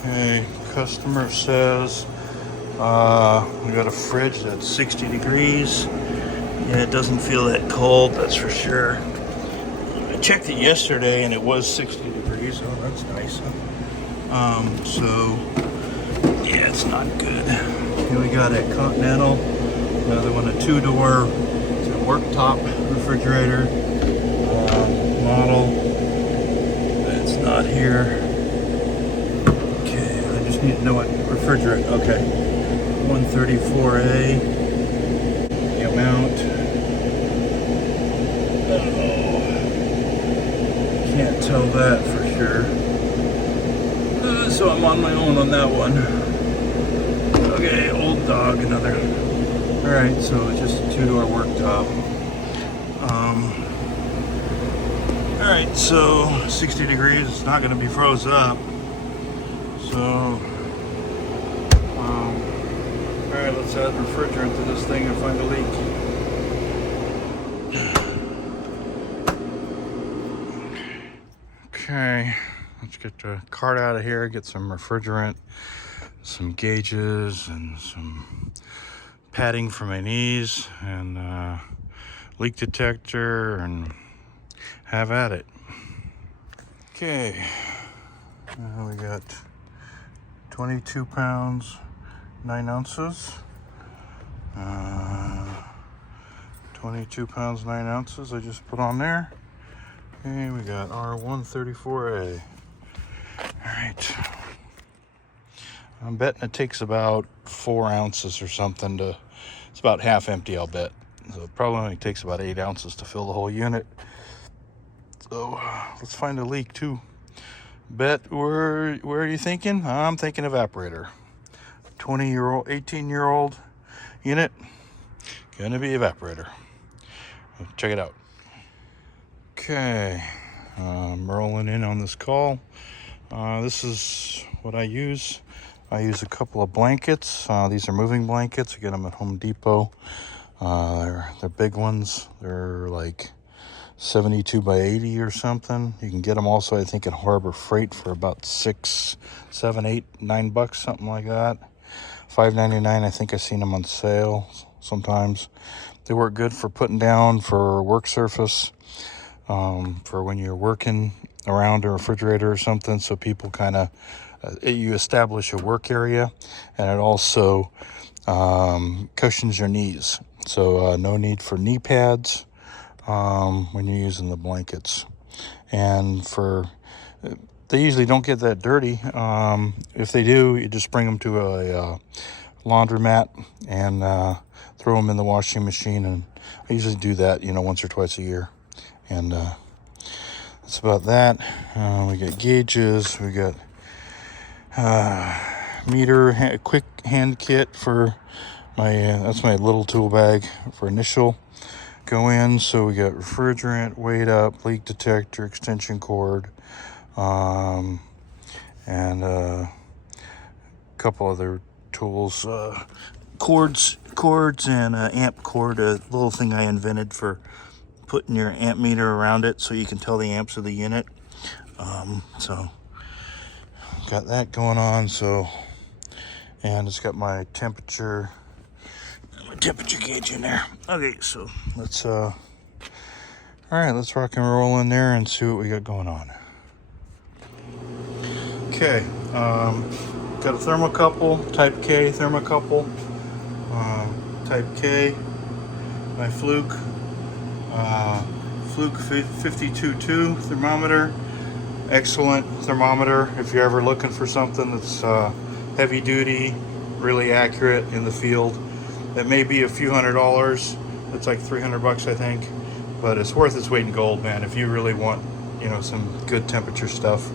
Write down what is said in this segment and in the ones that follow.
Okay, customer says we got a fridge that's 60 degrees. Yeah, it doesn't feel that cold, that's for sure. I checked it yesterday and it was 60 degrees. Oh, that's nice. So yeah, it's not good. Here we got a Continental, another one, a 2-door. It's a worktop refrigerator model. It's not here. Okay, I just need to know what refrigerant. Okay, 134A. The amount. Oh, can't tell that for sure. So I'm on my own on that one. Okay, old dog, another. Alright, so it's just a 2-door worktop. Alright, so 60 degrees, it's not going to be froze up. So, alright, let's add refrigerant to this thing and find a leak. Okay, let's get the cart out of here, get some refrigerant, some gauges, and some padding for my knees, and leak detector, and have at it. Okay, we got 22 pounds, 9 ounces. 22 pounds, 9 ounces I just put on there. Okay, we got our 134A. Alright. I'm betting it takes about 4 ounces or something to, it's about half empty, I'll bet. So it probably only takes about 8 ounces to fill the whole unit. So let's find a leak too. Bet where are you thinking? I'm thinking evaporator. 20-year-old, 18-year-old unit. Gonna be evaporator. Check it out. Okay, I'm rolling in on this call. This is what I use. I use a couple of blankets. These are moving blankets. I get them at Home Depot. They're big ones. They're like 72 by 80 or something. You can get them also, I think, at Harbor Freight for about $6, $7, $8, $9, something like that. $5.99. I think I've seen them on sale sometimes. They work good for putting down for work surface, for when you're working around a refrigerator or something, so people kind of you establish a work area, and it also cushions your knees, so no need for knee pads when you're using the blankets. And they usually don't get that dirty. If they do, you just bring them to a laundromat and throw them in the washing machine, and I usually do that once or twice a year. And that's about that. We got gauges, we got meter, quick hand kit for my that's my little tool bag for initial go in. So we got refrigerant, weight up, leak detector, extension cord, and a couple other tools, cords and amp cord, a little thing I invented for putting your amp meter around it so you can tell the amps of the unit. So got that going on. So, and it's got my temperature gauge in there. Okay, so let's all right, let's rock and roll in there and see what we got going on. Okay, got a thermocouple, type K thermocouple, type K by Fluke, Fluke 52.2 thermometer. Excellent thermometer if you're ever looking for something that's heavy duty, really accurate in the field. It may be a few $100s. It's like $300, I think, but it's worth its weight in gold, man, if you really want some good temperature stuff.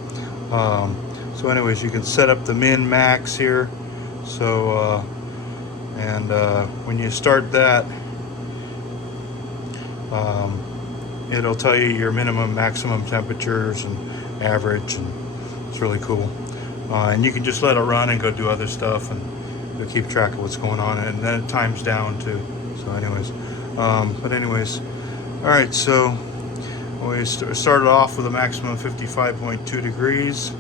So anyways, you can set up the min max here. So when you start that, it'll tell you your minimum, maximum temperatures and average, and it's really cool. And you can just let it run and go do other stuff, and you'll keep track of what's going on, and then it times down too. So anyways, all right, so we started off with a maximum of 55.2 degrees.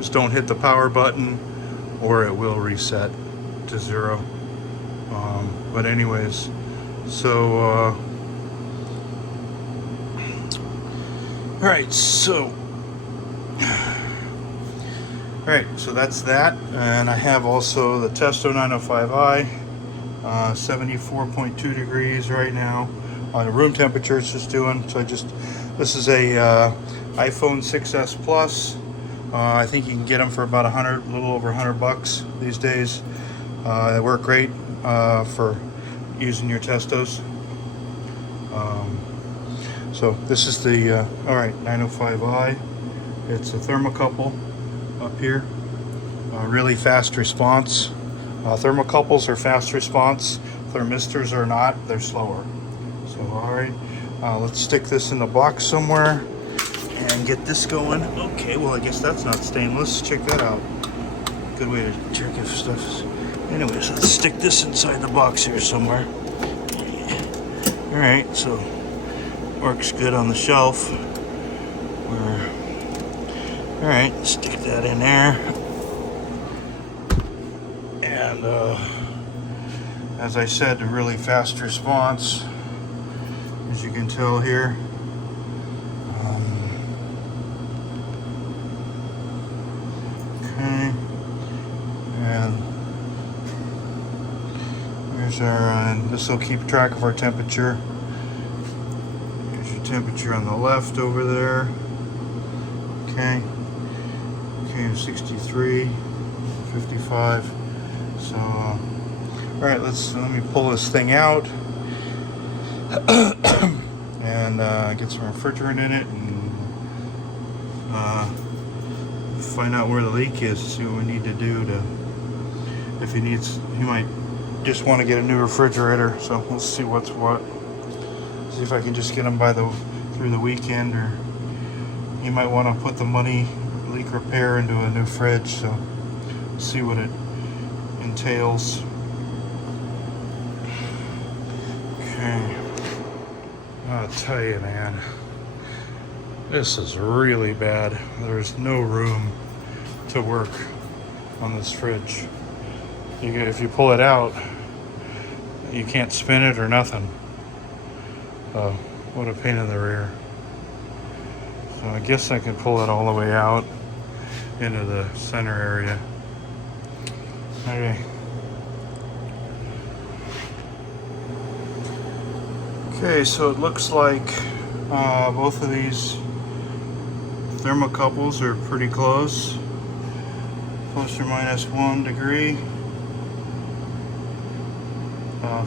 Just don't hit the power button or it will reset to 0. But anyways, so alright, so that's that. And I have also the Testo 905i, 74.2 degrees right now. The room temperature is just doing, so this is a iPhone 6s Plus. I think you can get them for about a little over $100 these days. They work great for using your Testos. So this is the alright, 905i. It's a thermocouple up here. Really fast response. Thermocouples are fast response. Thermistors are not. They're slower. So alright, let's stick this in the box somewhere and get this going. Okay, well, I guess that's not stainless. Check that out. Good way to check if stuff's... Anyways, let's stick this inside the box here somewhere. Alright, so works good on the shelf. Alright, stick that in there. And as I said, a really fast response, as you can tell here. Okay, and here's our, this will keep track of our temperature. Here's your temperature on the left over there. Okay, 63, 55. So, all right, let me pull this thing out and get some refrigerant in it and find out where the leak is. See what we need to do to. If he might just want to get a new refrigerator. So let's see what's what. See if I can just get him through the weekend, or he might want to put the money leak repair into a new fridge. So see what it entails. Okay, I'll tell you, man, this is really bad. There's no room to work on this fridge. If you pull it out, you can't spin it or nothing. What a pain in the rear. So I guess I can pull it all the way out into the center area. Okay. Okay, so it looks like both of these thermocouples are pretty close. Plus or minus 1 degree.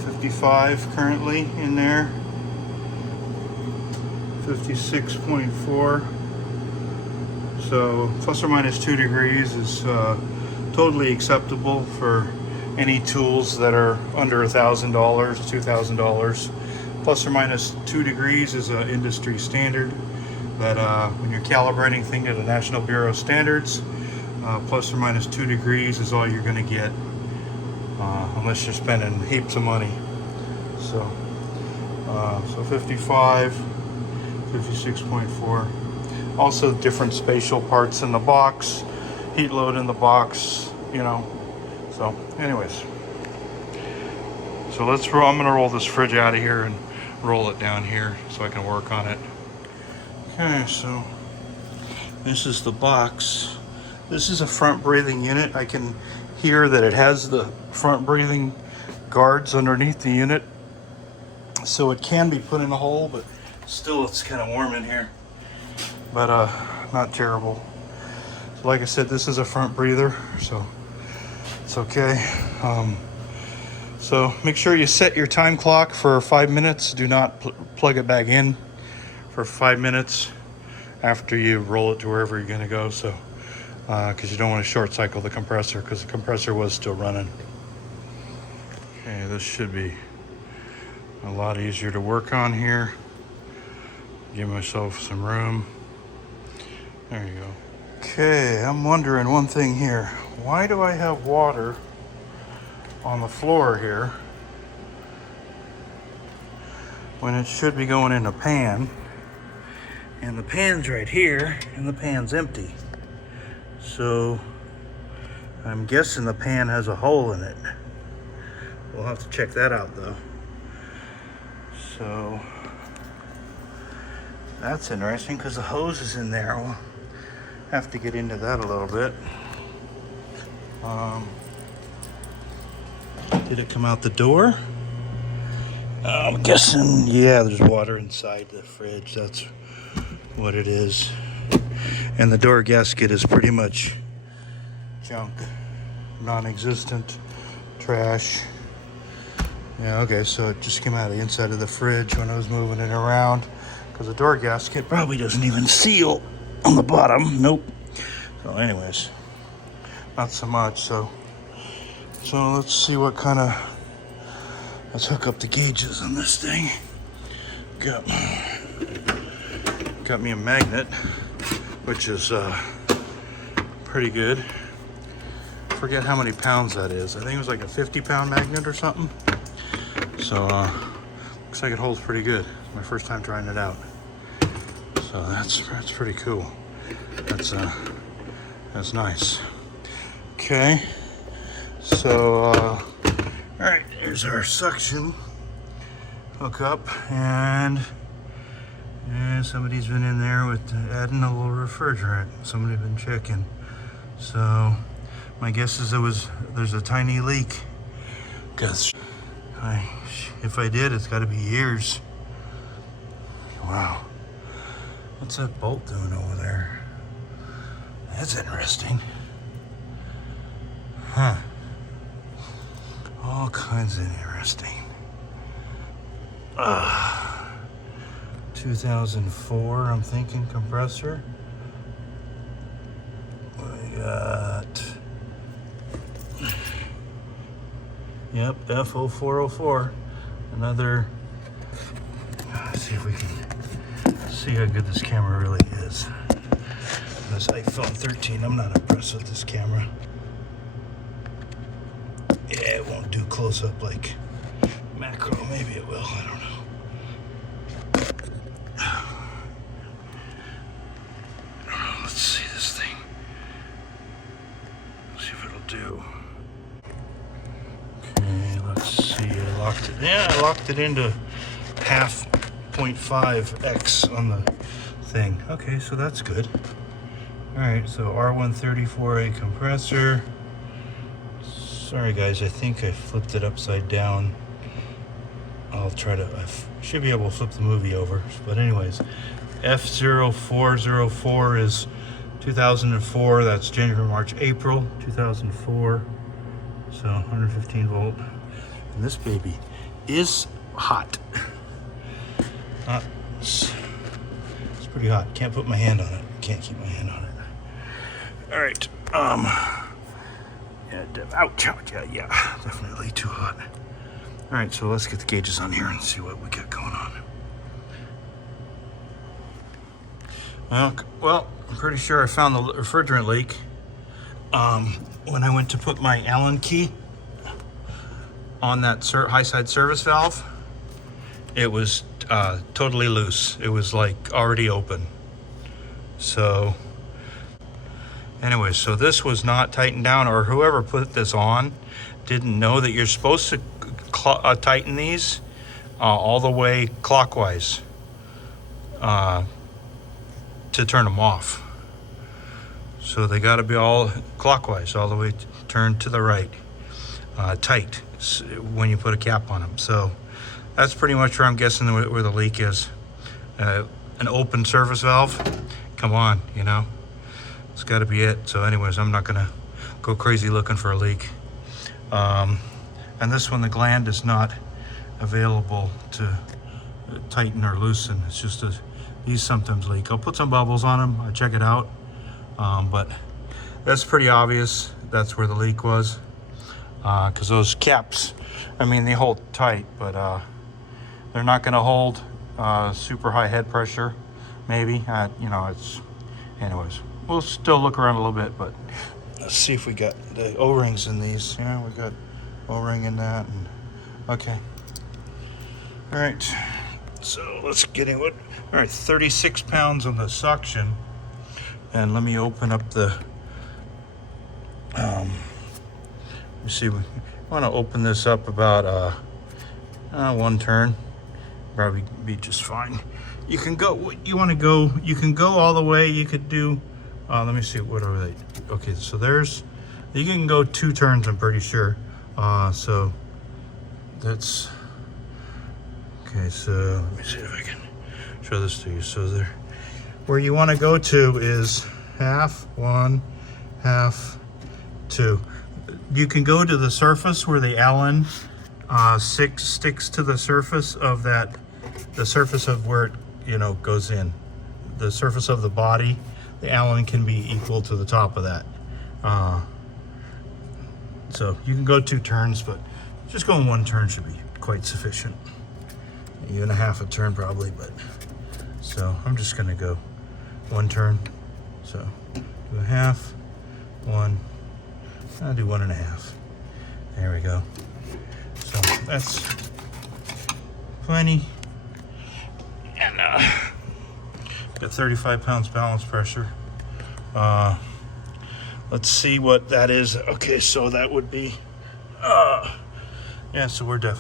55 currently in there. 56.4. So plus or minus 2 degrees is totally acceptable for any tools that are under $1,000, $2,000. Plus or minus 2 degrees is an industry standard that when you're calibrating things to the National Bureau of Standards, plus or minus 2 degrees is all you're going to get, unless you're spending heaps of money. So, so 55, 56.4. Also different spatial parts in the box, heat load in the box, you know. So anyways, so I'm gonna roll this fridge out of here and roll it down here so I can work on it. Okay, so this is the box. This is a front breathing unit. I can hear that it has the front breathing guards underneath the unit, so it can be put in a hole, but still it's kind of warm in here, but not terrible. So like I said, this is a front breather, so it's okay. So make sure you set your time clock for 5 minutes. Do not plug it back in for 5 minutes after you roll it to wherever you're going to go. So because you don't want to short cycle the compressor, because the compressor was still running. Okay, this should be a lot easier to work on here. Give myself some room. There you go. Okay, I'm wondering one thing here. Why do I have water on the floor here when it should be going in a pan? And the pan's right here, and the pan's empty. So I'm guessing the pan has a hole in it. We'll have to check that out though. So that's interesting because the hose is in there. We'll have to get into that a little bit. Did it come out the door? I'm guessing, yeah, there's water inside the fridge. That's what it is. And the door gasket is pretty much junk, non-existent, trash. Yeah, okay, so it just came out of the inside of the fridge when I was moving it around, because the door gasket probably doesn't even seal on the bottom. Nope. So anyways, not so much. So let's see what kind of, let's hook up the gauges on this thing. Got me a magnet, which is pretty good. Forget how many pounds that is. I think it was like a 50-pound magnet or something. So looks like it holds pretty good. It's my first time trying it out. So that's pretty cool. That's nice. Okay. So all right, here's our suction hookup, and somebody's been in there with adding a little refrigerant. Somebody's been checking. So my guess is there's a tiny leak. Because if I did, it's got to be years. Wow. What's that bolt doing over there? That's interesting. Huh. All kinds of interesting. 2004, I'm thinking, compressor. We got, yep, F0404. Another, let's see if we can see how good this camera really is. This iPhone 13, I'm not impressed with this camera. Yeah, it won't do close up like macro. Maybe it will, I don't know. Let's see this thing. Let's see if it'll do. Okay, let's see. I locked it. Yeah, I locked it into half 0.5x on the thing. Okay, so that's good. Alright, so R134A compressor. Sorry guys, I think I flipped it upside down. I'll try to, I should be able to flip the movie over. But anyways, F0404 is 2004. That's January, March, April 2004. So 115 volt. And this baby is hot. It's pretty hot. Can't put my hand on it. Can't keep my hand on it. All right. Ouch, yeah, definitely too hot. All right, so let's get the gauges on here and see what we got going on. Well, I'm pretty sure I found the refrigerant leak when I went to put my Allen key on that high side service valve. It was totally loose. It was like already open. So anyway, so this was not tightened down, or whoever put this on didn't know that you're supposed to tighten these all the way clockwise to turn them off. So they got to be all clockwise, all the way turned to the right, tight when you put a cap on them. So that's pretty much where I'm guessing where the leak is. An open service valve. Come on, you know. It's got to be it. So anyways, I'm not going to go crazy looking for a leak. And this one, the gland is not available to tighten or loosen. It's just these sometimes leak. I'll put some bubbles on them. I'll check it out. But that's pretty obvious. That's where the leak was. Because those caps, I mean, they hold tight, but they're not going to hold super high head pressure. Maybe, you know, it's, anyways. We'll still look around a little bit, but let's see if we got the O-rings in these. Yeah, we got O-ring in that. And okay. All right. So let's get in. All right, 36 pounds on the suction. And let me open up the You see, we want to open this up about one turn, probably be just fine. You can go, you want to go, you can go all the way. You could do, let me see, what are they? Okay, so there's, you can go 2 turns, I'm pretty sure. So that's, okay, so let me see if I can show this to you. So there, where you want to go to is half, 1, half, 2. You can go to the surface where the Allen sticks to the surface of that, the surface of where it, you know, goes in. The surface of the body, the Allen can be equal to the top of that. So you can go 2 turns, but just going 1 turn should be quite sufficient. Even a half a turn probably, but so I'm just gonna go 1 turn. So do a half, 1, I'll do 1.5. There we go. So that's plenty. And got 35 pounds balance pressure. Let's see what that is. Okay, so that would be, yeah, so we're at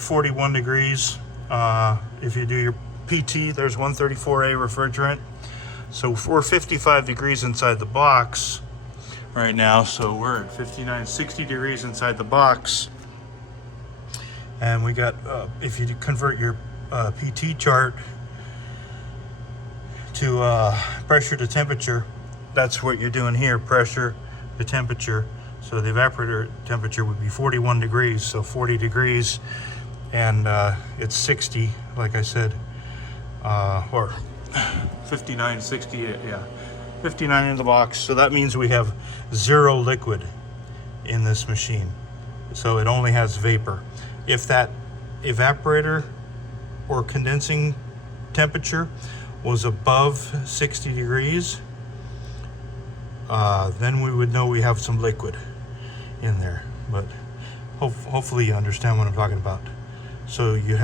41 degrees. If you do your PT, there's 134A refrigerant. So we're 55 degrees inside the box right now. So we're at 59, 60 degrees inside the box. And we got, if you convert your PT chart to pressure to temperature, that's what you're doing here, pressure to temperature. So the evaporator temperature would be 41 degrees, so 40 degrees, and it's 60, like I said, or 59, 60, yeah, 59 in the box. So that means we have 0 liquid in this machine. So it only has vapor. If that evaporator or condensing temperature was above 60 degrees, then we would know we have some liquid in there. But hopefully you understand what I'm talking about. So you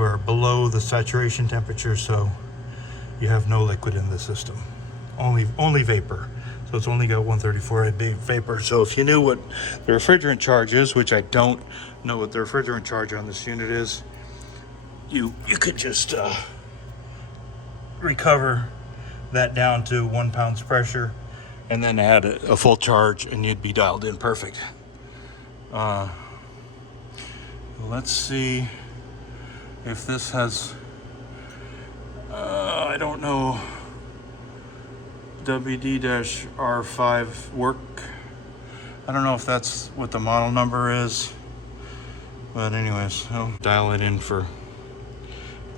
are below the saturation temperature, so you have no liquid in the system, only vapor. So it's only got 134 vapor. So if you knew what the refrigerant charge is, which I don't know what the refrigerant charge on this unit is, you could just recover that down to 1 pound's pressure and then add a full charge and you'd be dialed in perfect. Let's see if this has, I don't know, WD-R5 work. I don't know if that's what the model number is, but anyways, I'll dial it in for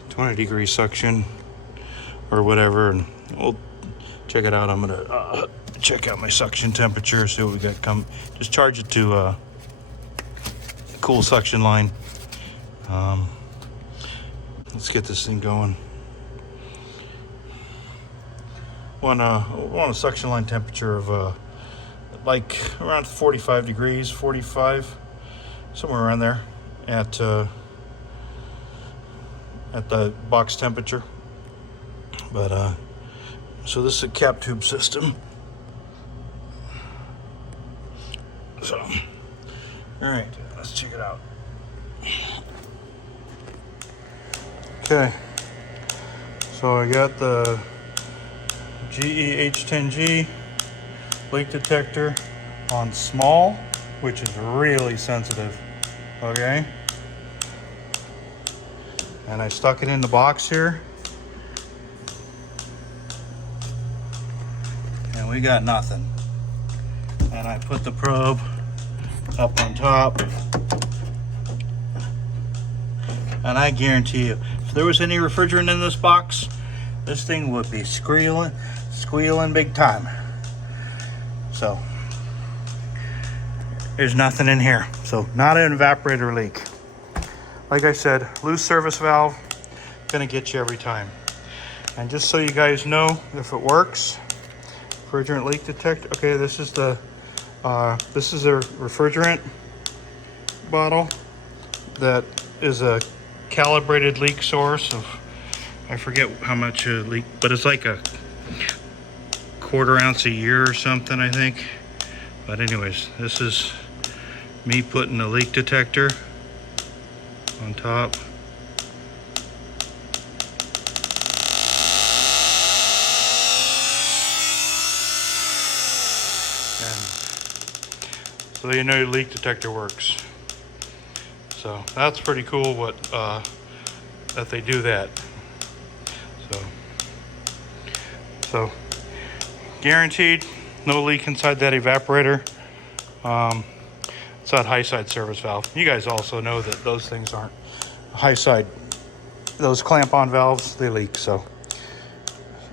20 degree suction or whatever, and we'll check it out. I'm gonna check out my suction temperature, see what we got come. Just charge it to a cool suction line. Let's get this thing going. Want a suction line temperature of like around 45 degrees, 45, somewhere around there at the box temperature. But so this is a cap tube system. So, all right, let's check it out. Okay, so I got the GeH10G leak detector on small, which is really sensitive, okay? And I stuck it in the box here. And we got nothing. And I put the probe up on top. And I guarantee you, if there was any refrigerant in this box, this thing would be squealing big time. So there's nothing in here. So not an evaporator leak. Like I said, loose service valve, gonna get you every time. And just so you guys know if it works, refrigerant leak detector. Okay, this is a refrigerant bottle that is a calibrated leak source of, I forget how much a leak, but it's like a 1/4 ounce a year or something, I think. But anyways, this is me putting a leak detector on top. And so you know your leak detector works. So that's pretty cool what that they do that. So guaranteed no leak inside that evaporator. It's that high side service valve. You guys also know that those things aren't high side. Those clamp on valves, they leak. So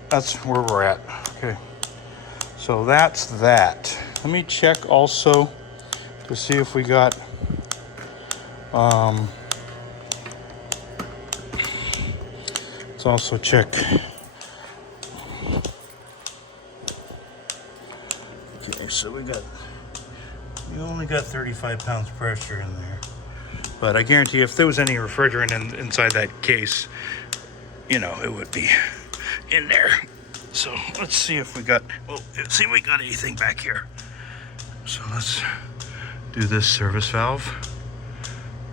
that's where we're at. Okay. So that's that. Let me check also to see if we got let's also check. Okay, so we only got 35 pounds pressure in there. But I guarantee if there was any refrigerant inside that case, you know, it would be in there. So let's see if we got, well, see if we got anything back here. So let's do this service valve.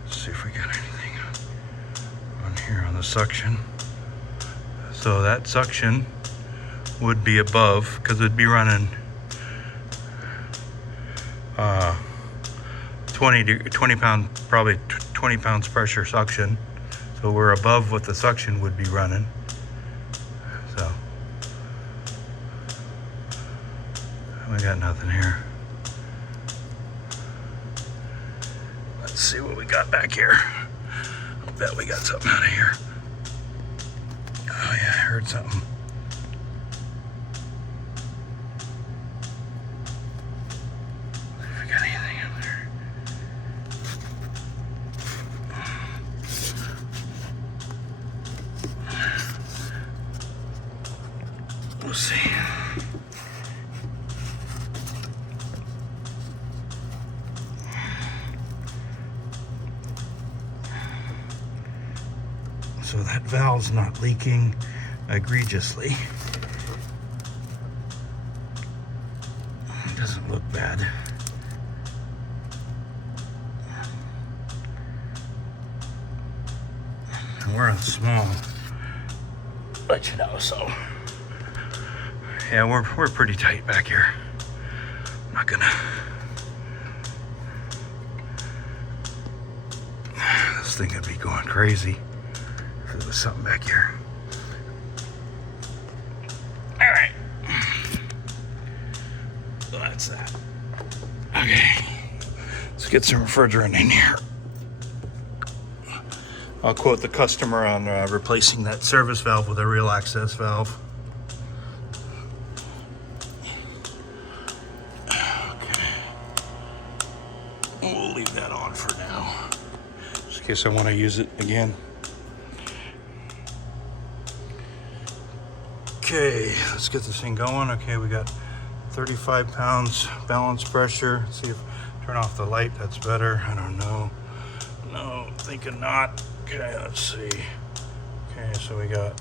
Let's see if we got anything on here on the suction. So that suction would be above, because it'd be running 20 pound, probably 20 pounds pressure suction. So we're above what the suction would be running. So we got nothing here. Let's see what we got back here. I bet we got something out of here. Oh yeah, I heard something. If we got anything in there. We'll see. So that valve's not leaking egregiously. It doesn't look bad. And we're on small, but you know, so yeah, we're pretty tight back here. I'm not gonna. This thing could be going crazy. If there was something back here. All right. So that's that. Okay. Let's get some refrigerant in here. I'll quote the customer on replacing that service valve with a real access valve. Okay. We'll leave that on for now, just in case I want to use it again. Okay, let's get this thing going. Okay, we got 35 pounds balance pressure. Let's see if turn off the light, that's better. I don't know. No, thinking not. Okay, let's see. Okay, so we got,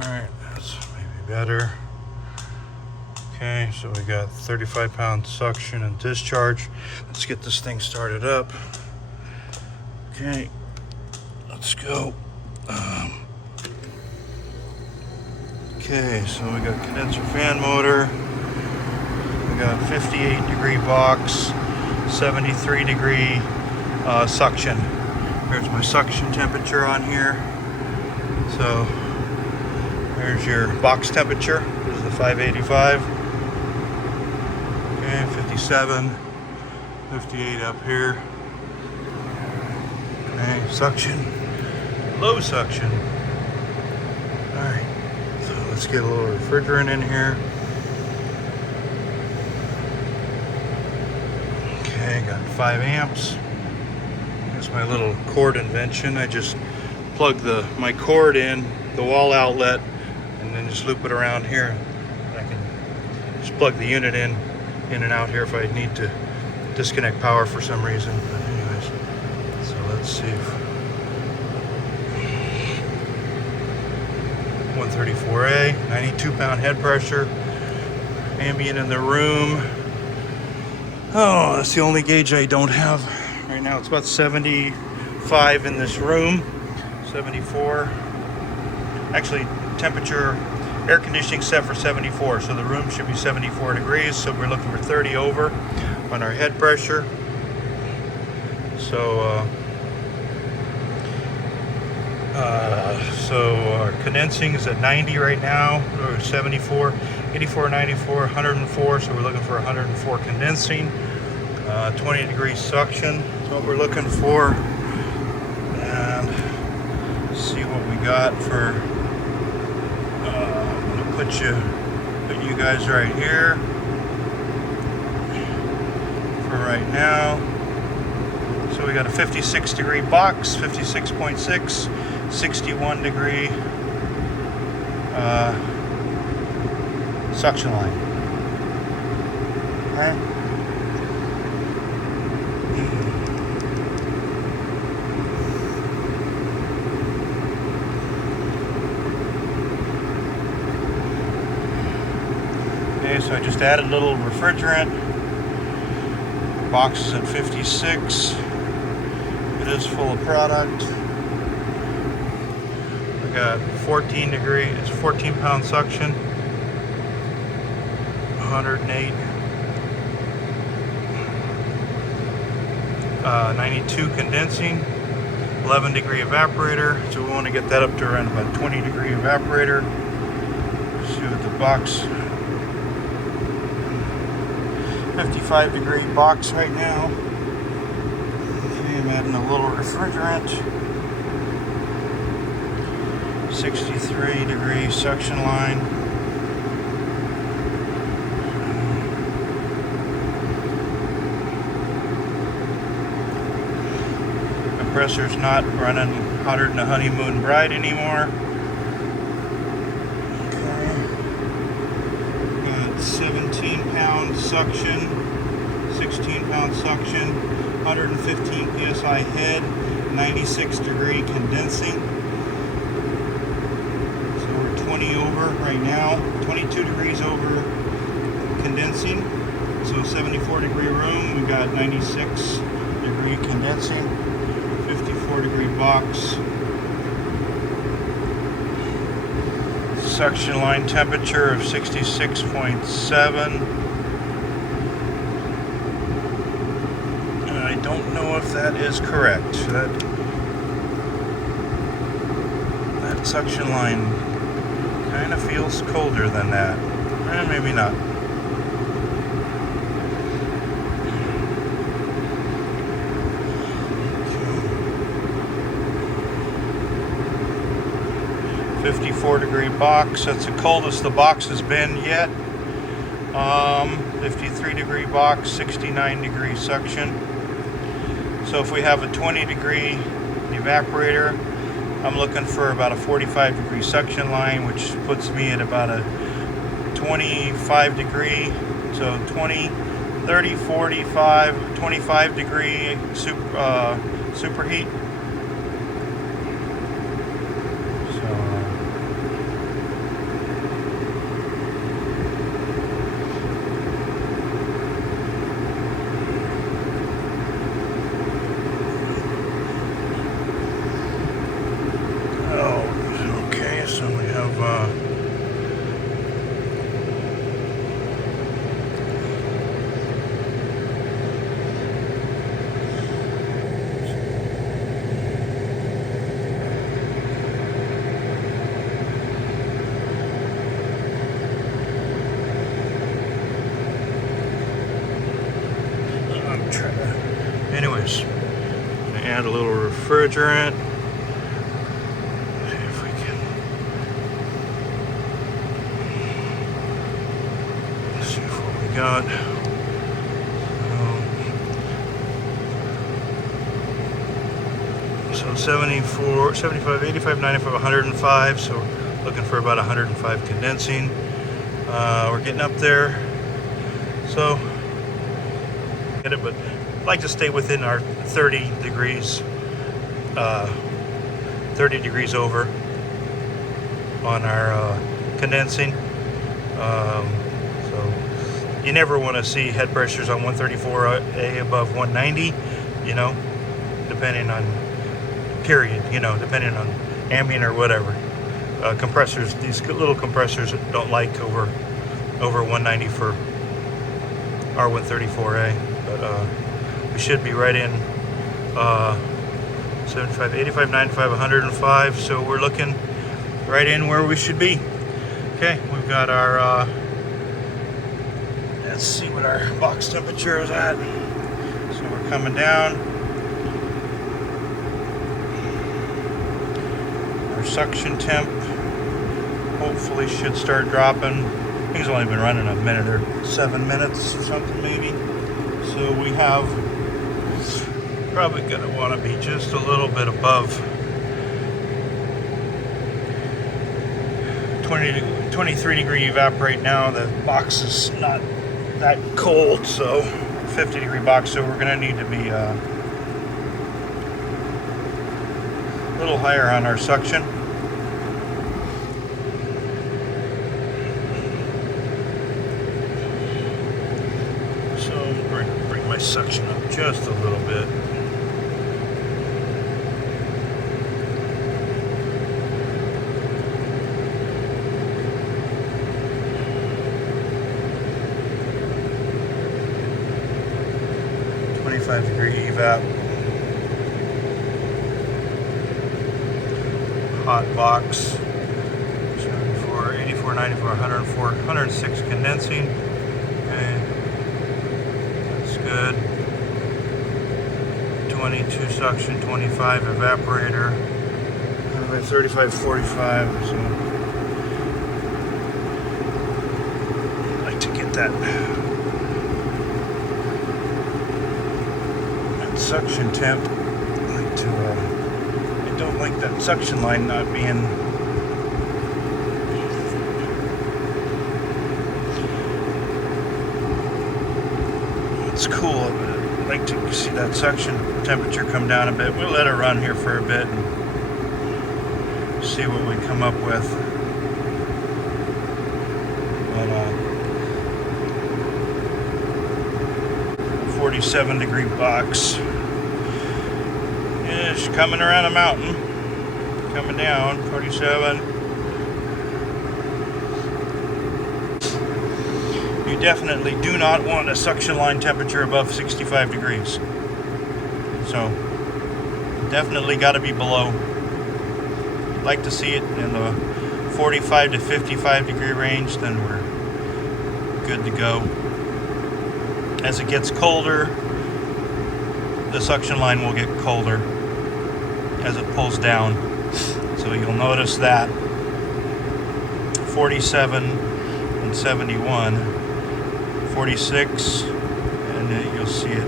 all right, that's maybe better. Okay, so we got 35 pound suction and discharge. Let's get this thing started up. Okay, let's go. Okay, so we got condenser fan motor. We got 58 degree box, 73 degree suction. There's my suction temperature on here. So there's your box temperature. This is the 585. Okay, 57, 58 up here. Okay, suction, low suction. All right. Let's get a little refrigerant in here. Okay, got 5 amps. Here's my little cord invention. I just plug my cord in, the wall outlet, and then just loop it around here. I can just plug the unit in and out here if I need to disconnect power for some reason. But anyways, so let's see if 134A, 92 pound head pressure. Ambient in the room. Oh, that's the only gauge I don't have right now. It's about 75 in this room. 74. Actually, temperature, air conditioning set for 74, so the room should be 74 degrees. So we're looking for 30 over on our head pressure. So our condensing is at 90 right now, or 74, 84, 94, 104. So we're looking for 104 condensing. 20 degree suction is what we're looking for. And see what we got for. I'm gonna put you guys right here for right now. So we got a 56 degree box, 56.6, 61 degree suction line. Okay. Okay, so I just added a little refrigerant. Box is at 56. It is full of product. We got 14 degree, it's 14 pound suction, 108, 92 condensing, 11 degree evaporator. So we want to get that up to around about 20 degree evaporator. See what the box, 55 degree box right now. Okay, I'm adding a little refrigerant. 63 degree suction line. Compressor's not running hotter than a honeymoon bride anymore. Okay. Got 17 pound suction, 16 pound suction, 115 psi head, 96 degree condensing. 20 over right now, 22 degrees over condensing. So 74 degree room, we got 96 degree condensing, 54 degree box. Suction line temperature of 66.7. I don't know if that is correct. That suction line kind of feels colder than that. Maybe not. Okay. 54 degree box. That's the coldest the box has been yet. 53 degree box, 69 degree suction. So if we have a 20 degree evaporator, I'm looking for about a 45 degree suction line, which puts me at about a 25 degree, so 20, 30, 45, 25 degree superheat. So we have I'm trying to, anyways, add a little refrigerant. Got so 74, 75, 85, 95, 105. So looking for about 105 condensing. We're getting up there. So get it, but I'd like to stay within our 30 degrees, 30 degrees over on our condensing. So you never want to see head pressures on 134A above 190, you know, depending on period, you know, depending on ambient or whatever. Compressors, these little compressors don't like over 190 for R134A, but we should be right in 75, 85, 95, 105, so we're looking right in where we should be. Okay, we've got our, let's see what our box temperature is at. So we're coming down. Our suction temp hopefully should start dropping. I think it's only been running a minute or 7 minutes or something maybe. So we have, probably gonna want to be just a little bit above 23 degree evaporate now. The box is not that cold, so 50 degree box, so we're gonna need to be a little higher on our suction. So bring my suction up just a little bit. Degree evap. Hot box. 74, 84, 94, 104, 106 condensing. Okay. That's good. 22 suction, 25 evaporator. 35, 45. So I'd like to get that suction temp. I don't like that suction line not being it's cool. I'd like to see that suction temperature come down a bit. We'll let it run here for a bit and see what we come up with. But 47 degree box. Yeah, it's coming around a mountain. Coming down, 47. You definitely do not want a suction line temperature above 65 degrees. So, definitely got to be below. I'd like to see it in the 45 to 55 degree range, then we're good to go. As it gets colder, the suction line will get colder as it pulls down. So you'll notice that 47 and 71, 46, and then you'll see it.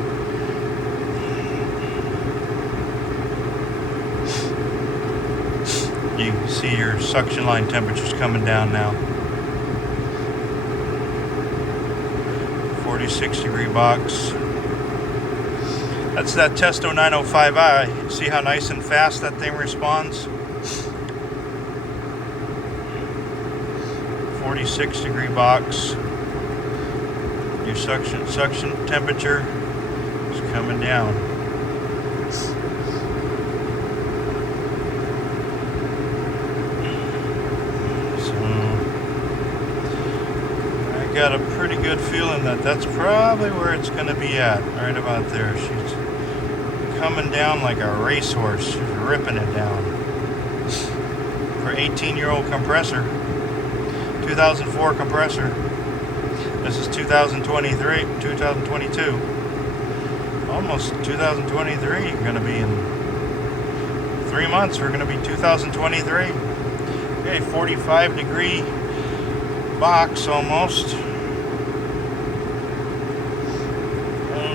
You can see your suction line temperatures coming down now. 46 degree box. That's that Testo 905i. See how nice and fast that thing responds? 46 degree box. Your suction temperature is coming down. So I got a pretty good feeling that that's probably where it's going to be at, right about there. She's coming down like a racehorse. She's ripping it down. For 18-year-old compressor. 2004 compressor. This is 2023, 2022. Almost 2023. You're going to be in 3 months. We're going to be 2023. Okay, 45 degree box almost.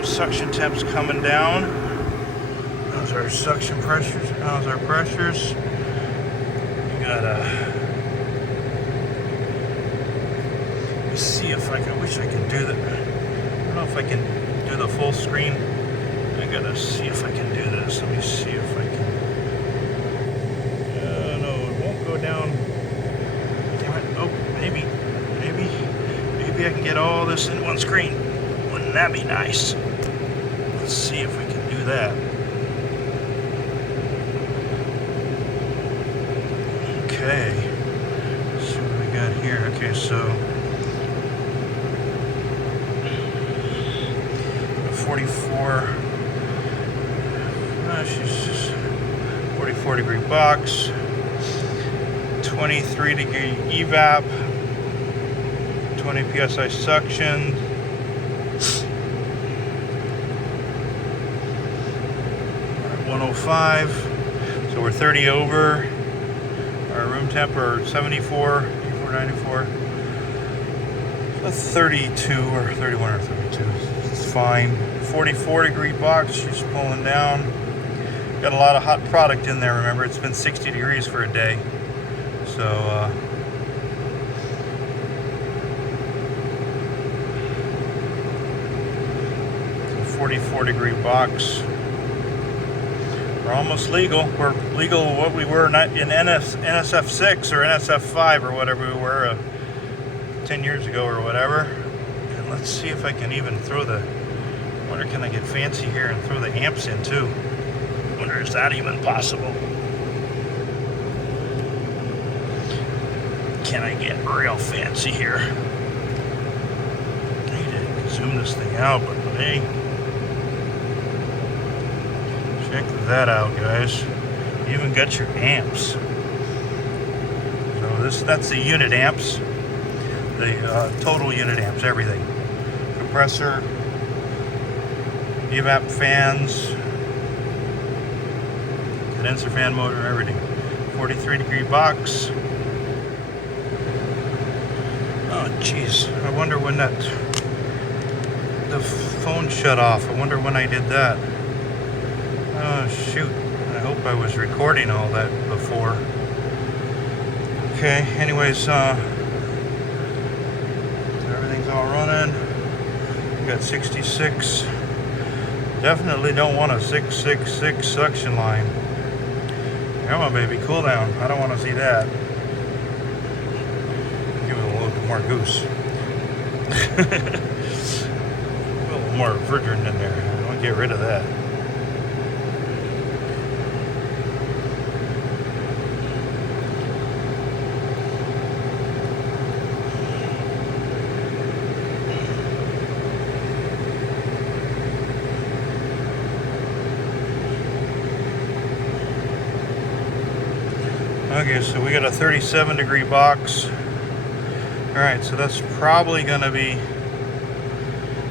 Suction temps coming down. Those are suction pressures. How's our pressures? We got let's see if I wish I could do that. I don't know if I can do the full screen. I gotta see if I can do this. Let me see if I can. No, it won't go down. Damn it. Oh, maybe Maybe I can get all this in one screen. Wouldn't that be nice? Let's see if we can do that. Okay. Let's see what we got here. Okay, so 44. She's just 44 degree box. 23 degree evap. 20 psi suction. 105. So we're 30 over our room temp, or 74, 94. That's 32 or 31 or 32. It's fine. 44 degree box. She's pulling down. Got a lot of hot product in there. Remember, it's been 60 degrees for a day. So 44 degree box. We're almost legal. We're legal what we were not in NSF 6 or NSF 5 or whatever we were 10 years ago or whatever. And let's see if I can even throw the, I wonder, can I get fancy here and throw the amps in too? I wonder, is that even possible? Can I get real fancy here? I need to zoom this thing out, but hey, check that out, guys. You even got your amps. So that's the unit amps, the total unit amps, everything. Compressor, evap fans, condenser fan motor, everything. 43 degree box. Oh jeez, I wonder when the phone shut off. I wonder when I did that. Oh shoot, I hope I was recording all that before. Okay, anyways, everything's all running. We got 66. Definitely don't want a 666 suction line. Come on baby, cool down. I don't want to see that. Give it a little bit more goose. A little more refrigerant in there. I want to get rid of that. Okay, so we got a 37 degree box. Alright, so that's probably going to be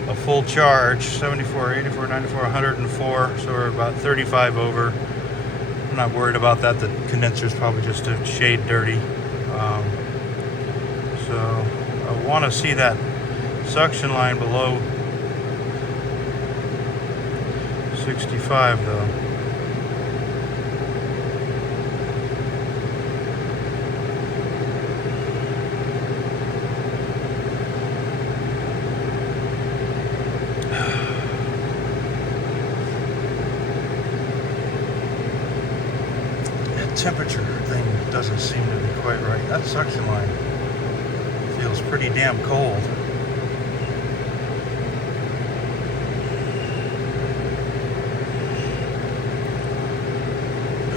a full charge. 74, 84, 94, 104. So we're about 35 over. I'm not worried about that. The condenser's probably just a shade dirty. So I want to see that suction line below 65 though. Temperature thing doesn't seem to be quite right. That suction line feels pretty damn cold.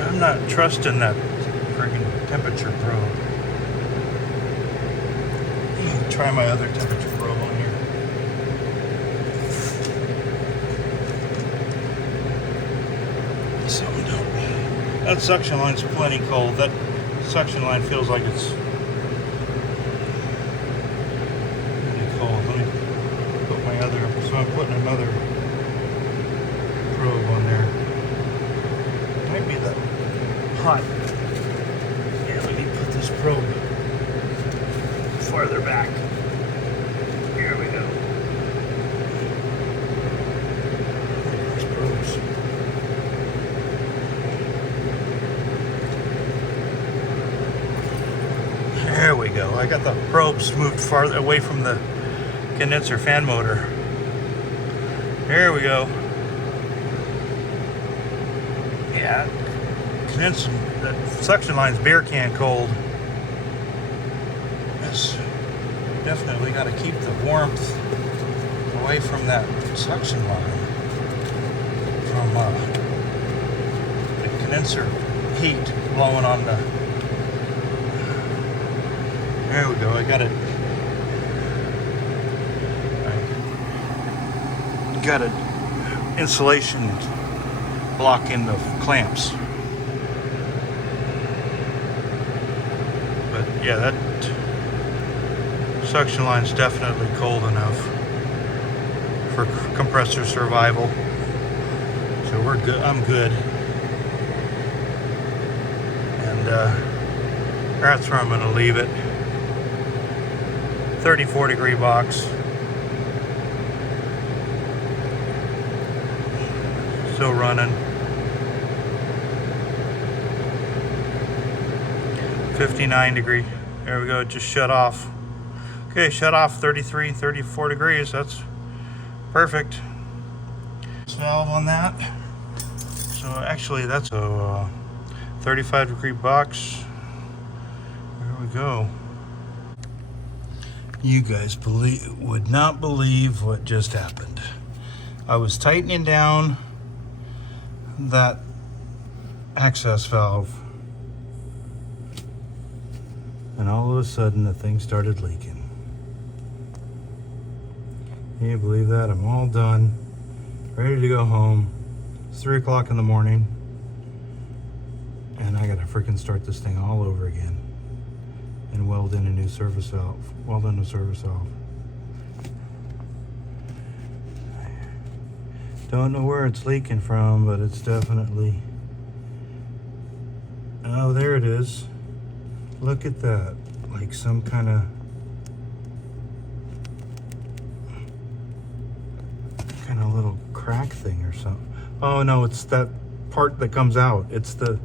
I'm not trusting that friggin' temperature probe. Try my other temperature probe on here. Something don't. That suction line's plenty cold. That suction line feels like it's really cold. Let me put my other, so I'm putting another probe on there. Might be the hot. Yeah, let me put this probe farther back. Here we go. These probes. There we go. I got the probes moved farther away from the condenser fan motor. There we go. Yeah, condenser, that suction line's beer can cold. It's definitely got to keep the warmth away from that suction line, from the condenser heat blowing on the. There we go. I got it. Got an insulation block in the clamps. But yeah, that suction line's definitely cold enough for compressor survival. So we're good. I'm good. And that's where I'm going to leave it. 34 degree box. Still running. 59 degree. There we go. Just shut off. Okay, shut off 33, 34 degrees. That's perfect. Valve on that. So actually that's a 35 degree box. There we go. You guys would not believe what just happened. I was tightening down that access valve, and all of a sudden the thing started leaking. Can you believe that? I'm all done, ready to go home. It's 3 o'clock in the morning, and I gotta freaking start this thing all over again and weld in a new service valve. Weld in a service valve. Don't know where it's leaking from, but it's definitely... Oh, there it is. Look at that. Like some kind of little crack thing or something. Oh no, it's that part that comes out. It's the...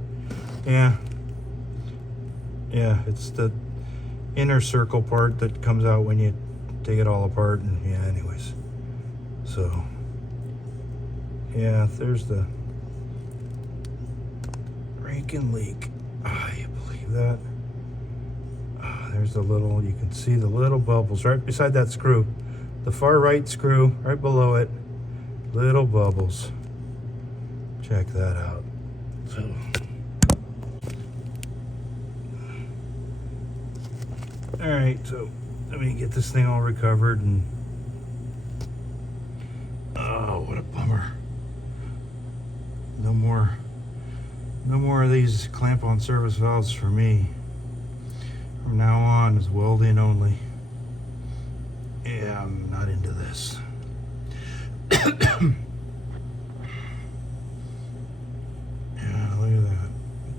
Yeah, it's the inner circle part that comes out when you take it all apart. And yeah, anyways. So... yeah, there's the raking leak. You believe that? There's the little, you can see the little bubbles right beside that screw. The far right screw, right below it. Little bubbles. Check that out. So, all right, so let me get this thing all recovered. And oh, what a bummer. No more of these clamp-on service valves for me. From now on, is welding only. Yeah, I'm not into this. Yeah, look at that.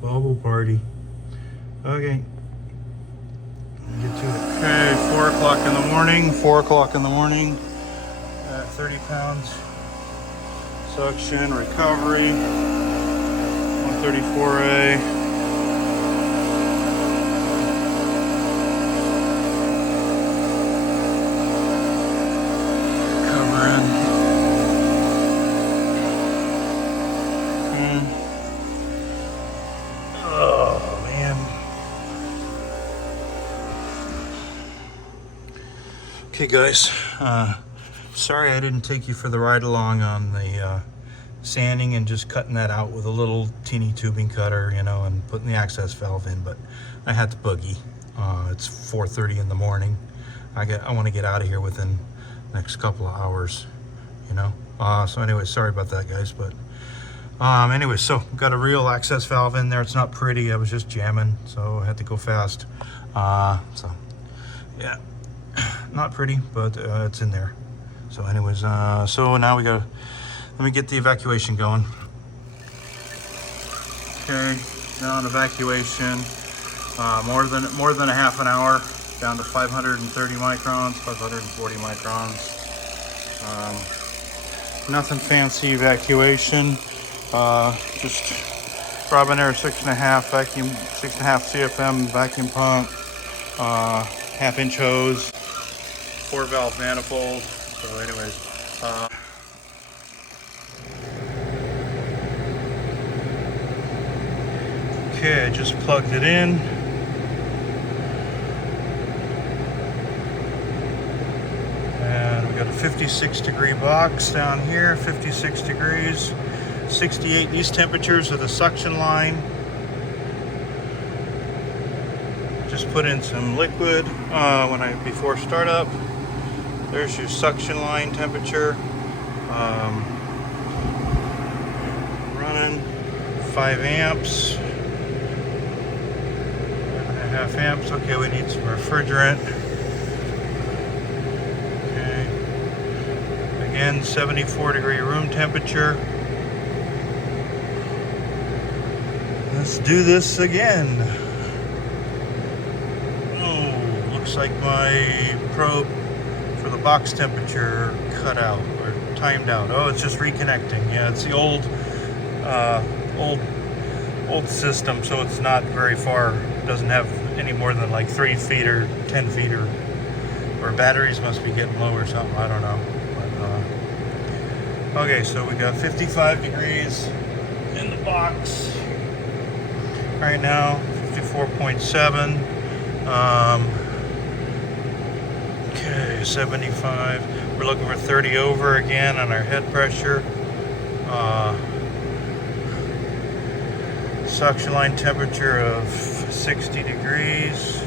Bubble party. Okay. Get to it. Okay, 4 o'clock in the morning. 4 o'clock in the morning. 30 pounds. Suction, recovery. 134A. Okay guys, sorry I didn't take you for the ride along on the sanding and just cutting that out with a little teeny tubing cutter, you know, and putting the access valve in, but I had to boogie. It's 4:30 in the morning. I want to get out of here within the next couple of hours, you know. So anyway, sorry about that guys, but anyway, so we've got a real access valve in there. It's not pretty. I was just jamming, so I had to go fast. So yeah. Not pretty, but it's in there. So anyways, so now we let me get the evacuation going. Okay, now on evacuation, more than a half an hour, down to 530 microns, 540 microns. Nothing fancy evacuation, just Robinair 6.5 vacuum, 6.5 CFM vacuum pump, half-inch hose. 4-valve manifold. So anyways, okay, I just plugged it in. 56 degree box down here, 56 degrees, 68. These temperatures are the suction line. Just put in some liquid before startup. There's your suction line temperature. Running 5 amps, 5.5 amps. Okay, we need some refrigerant. Okay, again, 74 degree room temperature. Let's do this again. Oh, looks like my probe for the box temperature cut out or timed out. Oh, it's just reconnecting. Yeah, it's the old system, so it's not very far. It doesn't have any more than like 3 feet or 10 feet, or batteries must be getting low or something. I don't know. But, okay, so we got 55 degrees in the box right now. 54.7. Okay, 75. We're looking for 30 over again on our head pressure. Suction line temperature of 60 degrees.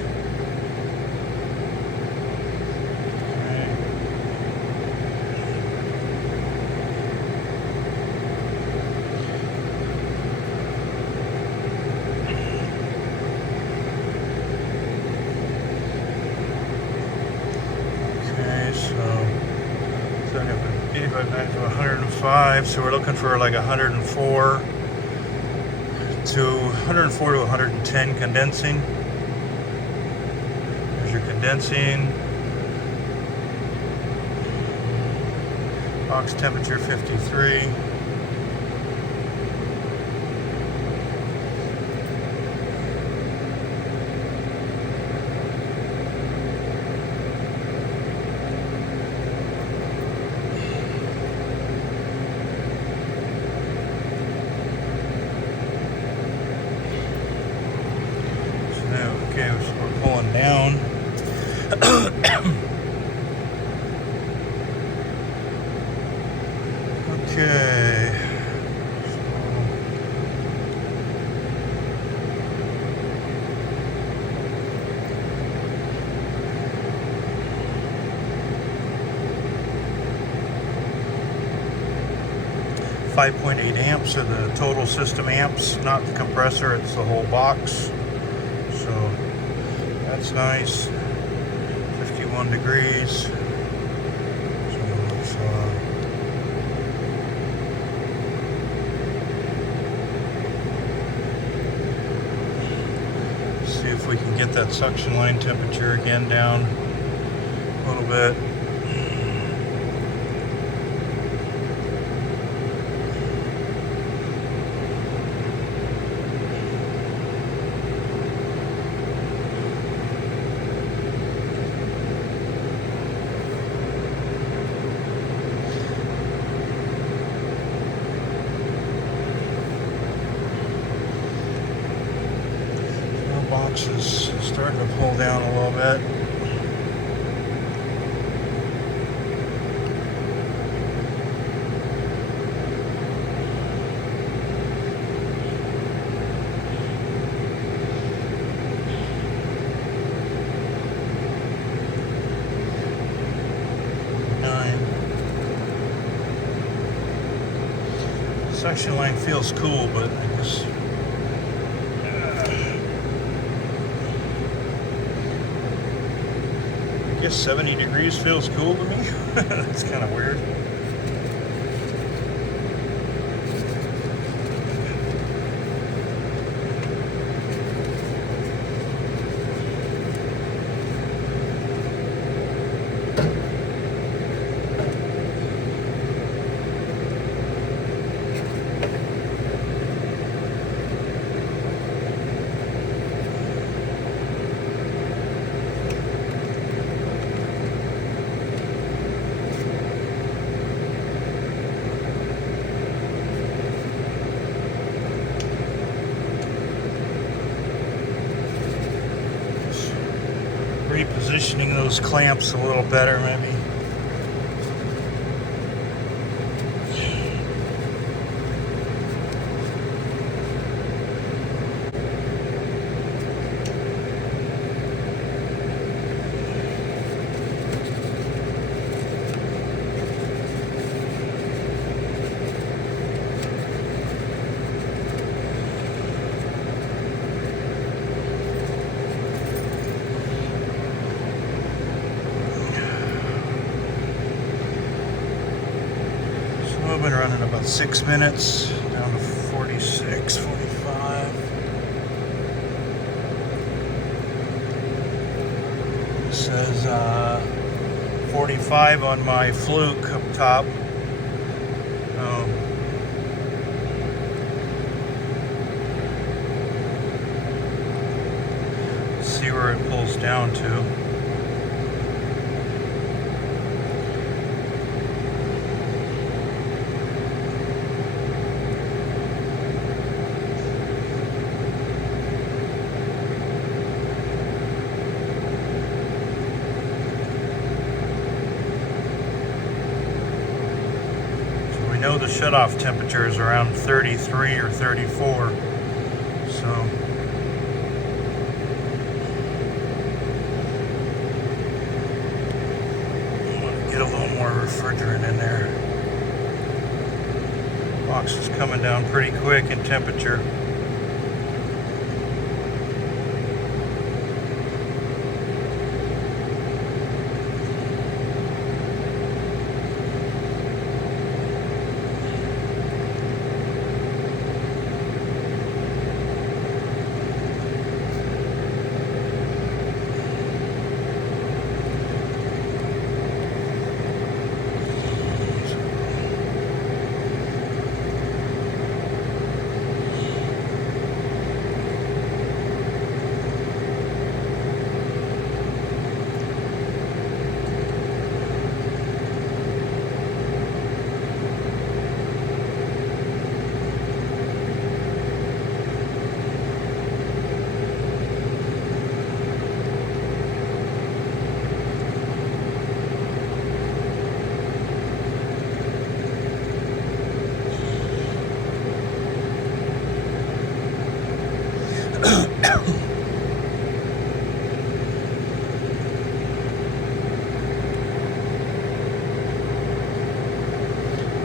Okay, so 85 back to 105. So we're looking for like 104 to 110 condensing. There's your condensing. Box temperature 53. Okay, so we're pulling down. Okay. So 5.8 amps are the total system amps, not the compressor, it's the whole box. So that's nice. 51 degrees. So let's see if we can get that suction line temperature again down a little bit. Box is starting to pull down a little bit. Suction line feels cool, but I guess 70 degrees feels cool to me. That's kind of weird. Repositioning those clamps a little better, maybe. about 6 minutes, down to 46, 45. It says 45 on my Fluke up top. See where it pulls down to. We know the shutoff temperature is around 33 or 34, so I want to get a little more refrigerant in there. Box is coming down pretty quick in temperature.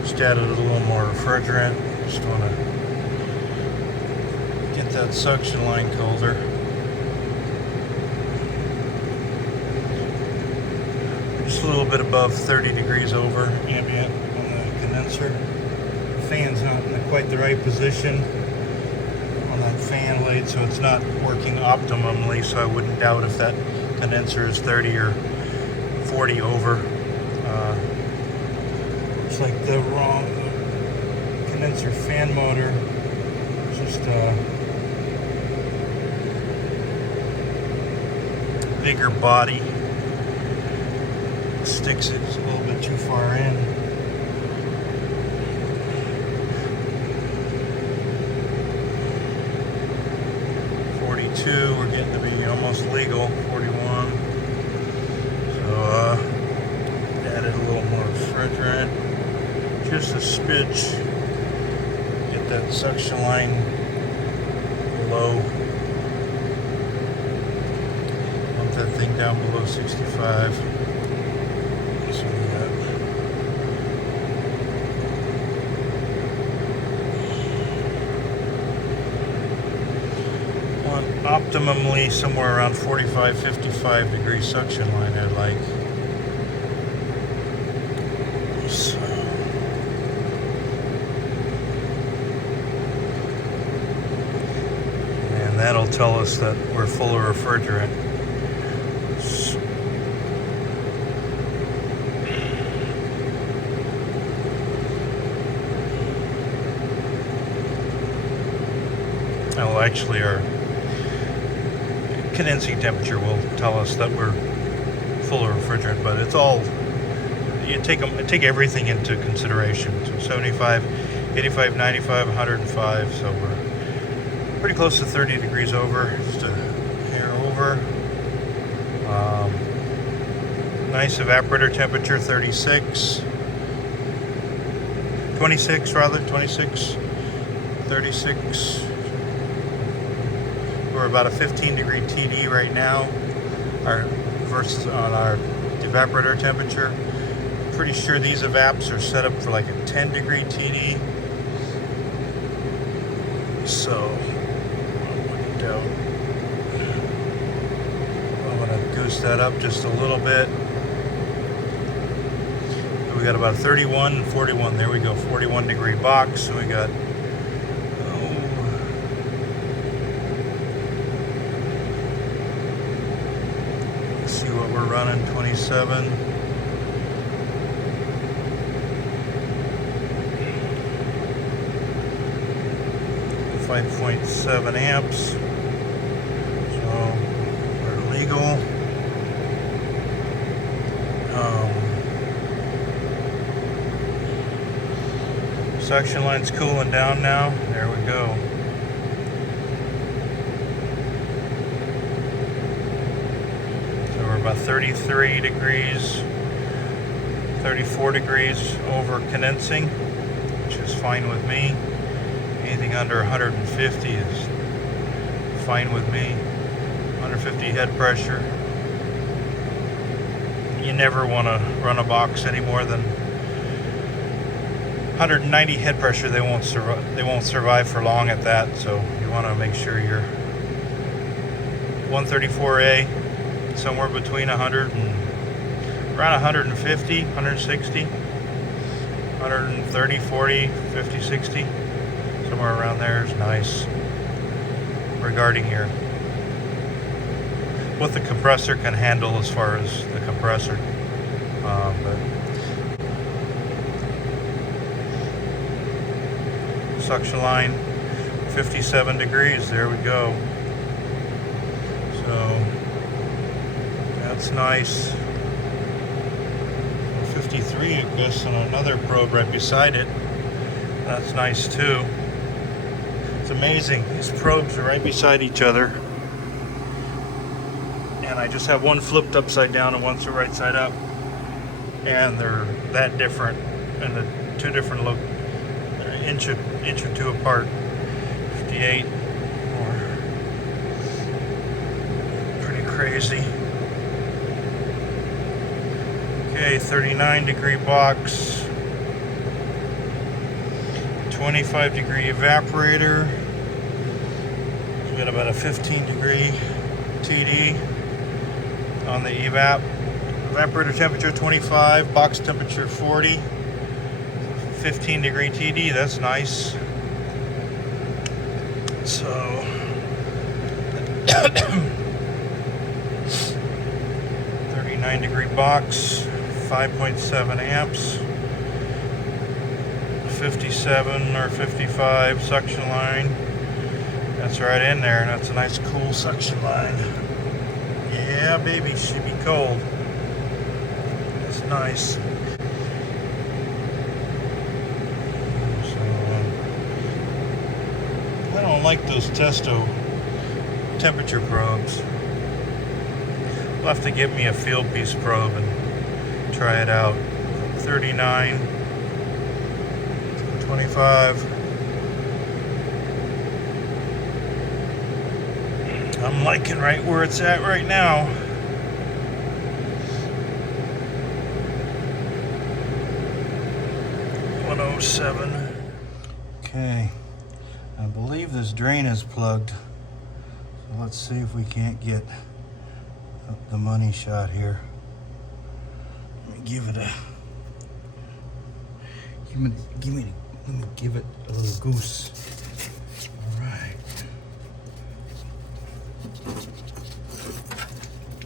Just added a little more refrigerant. Just want to get that suction line colder. Just a little bit above 30 degrees over ambient on the condenser. Fan's not in quite the right position on that fan blade, so it's not working optimally, so I wouldn't doubt if that condenser is 30 or 40 over. Looks like the wrong condenser fan motor. Just bigger body. Sticks it a little bit too far in. We're getting to be almost legal. 41. So added a little more refrigerant, just a smidge. Get that suction line low. Want that thing down below 65. So we got optimally somewhere around 45-55 degree suction line I'd like. So, and that'll tell us that we're full of refrigerant. Well, actually our condensing temperature will tell us that we're full of refrigerant, but it's all, you take everything into consideration. So 75, 85, 95, 105, so we're pretty close to 30 degrees over, just a hair over. Nice evaporator temperature, 26, 26 rather, 26, 36. We're about a 15 degree TD right now, versus on our evaporator temperature. Pretty sure these evaps are set up for like a 10 degree TD. So I'm gonna goose that up just a little bit. we got about 31 and 41. There we go, 41 degree box. So we got, let's see what we're running, 27. 5.7 amps. So we're legal. Suction line's cooling down now. There we go. So we're about 33 degrees, 34 degrees over condensing, which is fine with me. Anything under 150 is fine with me. 150 head pressure. You never want to run a box any more than 190 head pressure. They won't survive for long at that. So you want to make sure you're 134A, somewhere between 100 and around 150, 160, 130, 40, 50, 60. Somewhere around there is nice. Regarding what the compressor can handle as far as the compressor, but suction line 57 degrees. There we go. So that's nice. 53, I guess, on another probe right beside it. That's nice too. It's amazing. These probes are right beside each other, and I just have one flipped upside down and one's the right side up, and they're that different, and the two different look, they're an inch or two apart. 58, or pretty crazy. Okay, 39 degree box. 25 degree evaporator. We got about a 15 degree TD on the evaporator temperature 25, box temperature 40, 15 degree TD. That's nice. So 39 degree box, 5.7 amps. 57 or 55 suction line. That's right in there, and that's a nice cool suction line. Yeah, baby, should be cold. That's nice. So, I don't like those Testo temperature probes. I'll have to get me a field piece probe and try it out. 39. 25. I'm liking right where it's at right now. .107. Okay, I believe this drain is plugged. So let's see if we can't get the money shot here. Let me give it a. Let me give it a little goose. All right.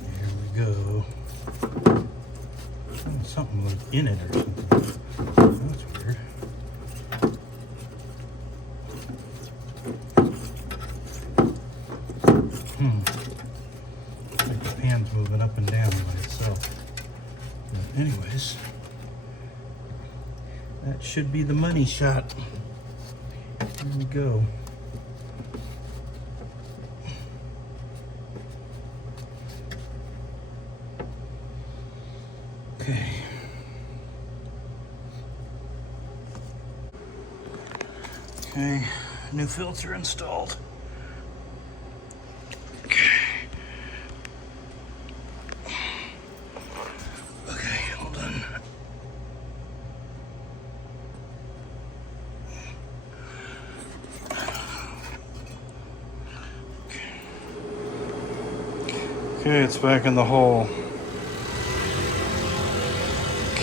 There we go. Oh, something was in it or something. That's weird. Like the pan's moving up and down by itself. But anyways. That should be the money shot. Here we go. Okay. Okay, new filter installed. Okay, it's back in the hole.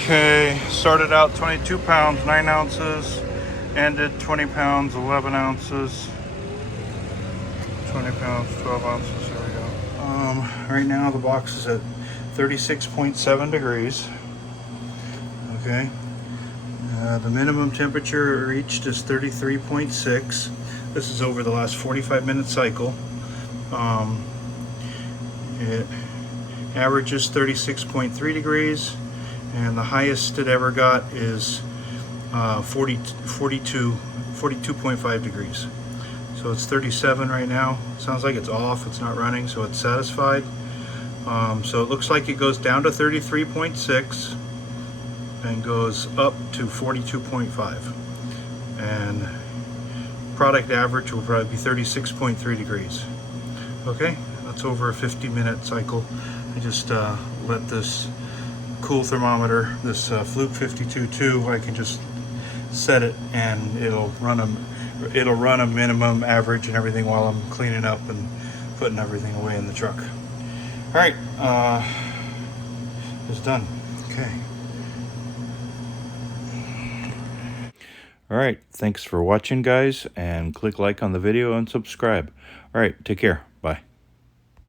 Okay, started out 22 pounds, 9 ounces, ended 20 pounds, 11 ounces, 20 pounds, 12 ounces, there we go. Right now the box is at 36.7 degrees, okay. The minimum temperature reached is 33.6. This is over the last 45-minute cycle. It averages 36.3 degrees, and the highest it ever got is 42.5 degrees. So it's 37 right now. Sounds like it's off, it's not running, so it's satisfied. So it looks like it goes down to 33.6 and goes up to 42.5. And product average will probably be 36.3 degrees. Okay, that's over a 50-minute cycle. I just let this cool thermometer, this Fluke 52.2, I can just set it and it'll run a minimum average and everything while I'm cleaning up and putting everything away in the truck. All right, it's done. Okay. All right, thanks for watching, guys, and click like on the video and subscribe. All right, take care.